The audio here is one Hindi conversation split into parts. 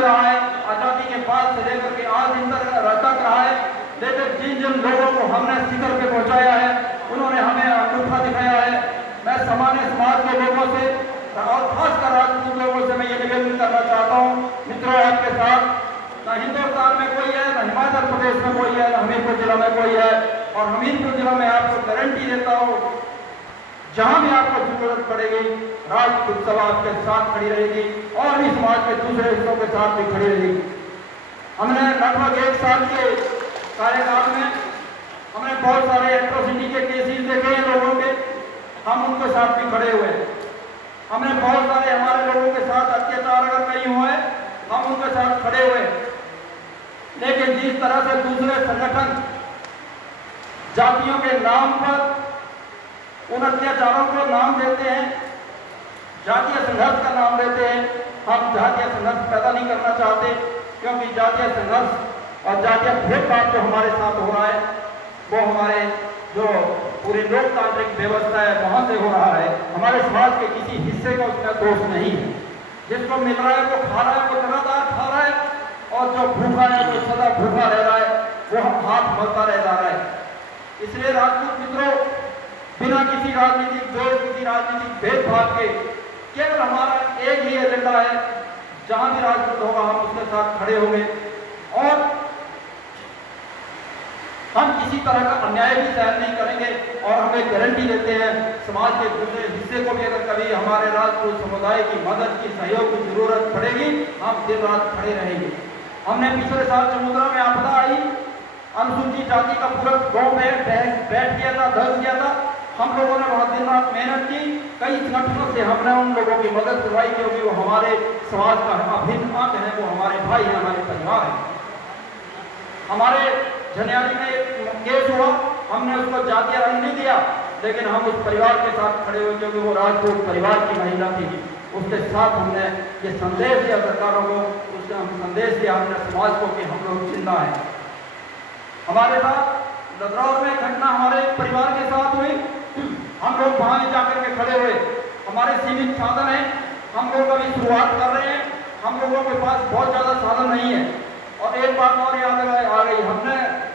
रहा है, आजादी के बाद से लेकर के आज दिन तक रहा है। लेकिन जिन जिन लोगों को हमने शिखर पे पहुंचाया है उन्होंने हमें अंगूठा दिखाया है। मैं सामान्य समाज के लोगों से और खासकर राजपूत लोगों से मैं ये निवेदन करना चाहता हूँ, मित्रों आपके साथ न हिंदुस्तान में कोई है, न हिमाचल प्रदेश में कोई है, न हमीरपुर जिला में कोई है। और हमीरपुर जिला में आपको गारंटी देता हूँ, जहां भी आपको जरूरत पड़ेगी राजपूत सभा आपके साथ खड़ी रहेगी और भी समाज के दूसरे हिस्सों के साथ भी खड़ी रहेगी। हमने लगभग 1 साल के कार्यकाल में हमने बहुत सारे एट्रोसिटी के केसेस देखे हैं लोगों के, हम उनके साथ भी खड़े हुए। हमने बहुत सारे हमारे लोगों के साथ अत्याचार अगर कहीं हुए हम उनके साथ खड़े हुए। लेकिन जिस तरह से दूसरे संगठन जातियों के नाम पर उन अत्याचारों को नाम देते हैं, जातीय संघर्ष का नाम देते हैं, हम जातीय संघर्ष पैदा नहीं करना चाहते, क्योंकि जातीय संघर्ष और जातीय भेदभाव जो हमारे साथ हो रहा है वो हमारे जो पूरी लोकतांत्रिक व्यवस्था है वहां से हो रहा है। हमारे समाज के किसी हिस्से का उसमें दोष नहीं है। जिसको मिल रहा है वो खा रहा है, वो लगातार खा रहा है, और जो भूखा है वो सदा भूखा रह रहा है, वो हम हाथ मलता रह जा रहा है। इसलिए राजपूत मित्रों, बिना किसी राजनीतिक द्वेष, किसी राजनीतिक भेदभाव के केवल हमारा एक ही एजेंडा है, जहां भी राजपूत होगा हम उसके साथ खड़े होंगे और हम किसी तरह का अन्याय भी सहन नहीं करेंगे। और हमें गारंटी देते हैं, समाज के दूसरे हिस्से को भी अगर कभी हमारे राजपूत समुदाय की मदद की, सहयोग की जरूरत पड़ेगी, हम दिन रात खड़े रहेंगे। हमने पिछले साल चमुद्रा में आपदा आई, अनुसूचित जाति का पूरा गांव में बैठ गया था, धस गया था। हम लोगों ने वहां दिन रात मेहनत की, कई संगठनों से हमने उन लोगों की मदद करवाई, क्योंकि वो हमारे समाज का अभिन्न अंग है, वो हमारे भाई हैं, हमारे परिवार है। हमारे झनियाली में एक केस हुआ, हमने उसको जातीय रंग नहीं दिया, लेकिन हम उस परिवार के साथ खड़े हुए, क्योंकि वो राजपूत परिवार की महिला थी। उसके साथ हमने ये संदेश दिया सरकारों को, उससे हम संदेश दिया हमने समाज को कि हम लोग जिंदा हैं। हमारे साथ लदरौर में घटना हमारे परिवार के साथ हुई, हम लोग वहां जाकर के खड़े हुए। हमारे सीमित साधन है, हम लोग अभी शुरुआत कर रहे हैं, हम लोगों के पास बहुत ज्यादा साधन नहीं है। और एक बात और याद आ गई, हमने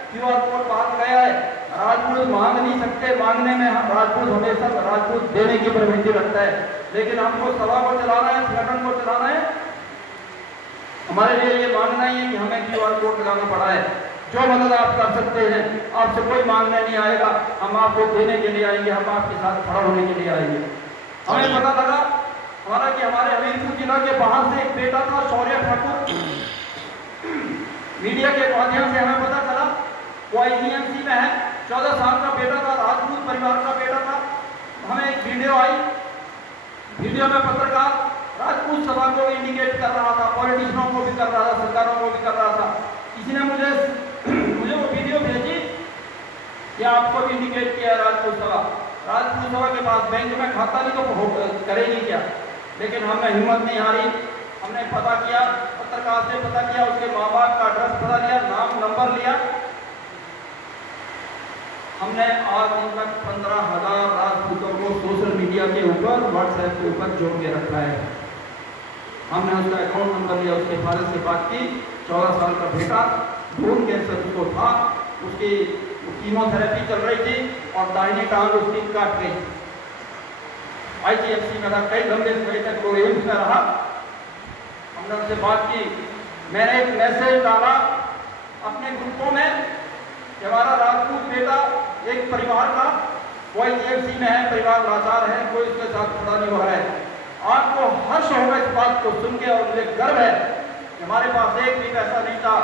QR कोड बाहर गया है, राजपूत मांग नहीं सकते, मांगने में हम राजपूत हमेशा राजपूत देने की प्रवृत्ति रखता है, लेकिन हमको सभा को चलाना है, संगठन को चलाना है, हमारे लिए ये मांगना ही है कि हमें QR कोड लगाना पड़ा है। जो मदद आप कर सकते हैं, आपसे कोई मांगने नहीं आएगा, हम आपको देने के लिए आएंगे, हम आपके साथ खड़ा होने के लिए आएंगे। हमें पता लगा हमारा कि हमारे हमीरपुर जिला के बाहर से एक बेटा था, शौर्य ठाकुर, मीडिया के माध्यम से हमें पता चला वो IGMC में है, 14 साल का बेटा था, राजपूत परिवार का बेटा था। हमें एक वीडियो आई, वीडियो में पत्रकार राजपूत सभा को इंडिकेट कर रहा था, पॉलिटिशियनों को भी कर रहा था, सरकारों को भी कर रहा था। किसी ने मुझे वो वीडियो भेजी कि आपको भी इंडिकेट किया राजपूत सभा। राजपूत सभा के पास बैंक में खाता नहीं तो करेगी क्या? लेकिन हमने हिम्मत नहीं हारी, हमने पता किया, पत्रकार से पता किया, उसके माँ बाप का एड्रेस पता लिया, नाम नंबर लिया। हमने आज दिन तक 15,000 राजपूतों को सोशल मीडिया के ऊपर, व्हाट्सएप के ऊपर जोड़ के रखा है। हमने उसका अकाउंट नंबर लिया, उसके फादर से बात की, 14 साल का बेटा, खून कैंसर उसको था, उसकी कीमोथेरेपी चल रही थी और दाहिनी टांग उसकी काट गई। IGMC में था, कई लंबे समय तक वो एम्स में रहा। हमने उनसे बात की, मैंने एक मैसेज डाला अपने ग्रुपों में कि हमारा राजपूत बेटा एक परिवार का, वो IGMC में है, परिवार लाचार है, कोई उसके साथ खड़ा नहीं हो रहा है। आपको हर्ष होगा इस बात को सुन के, और मुझे गर्व है कि हमारे पास एक भी पैसा नहीं था।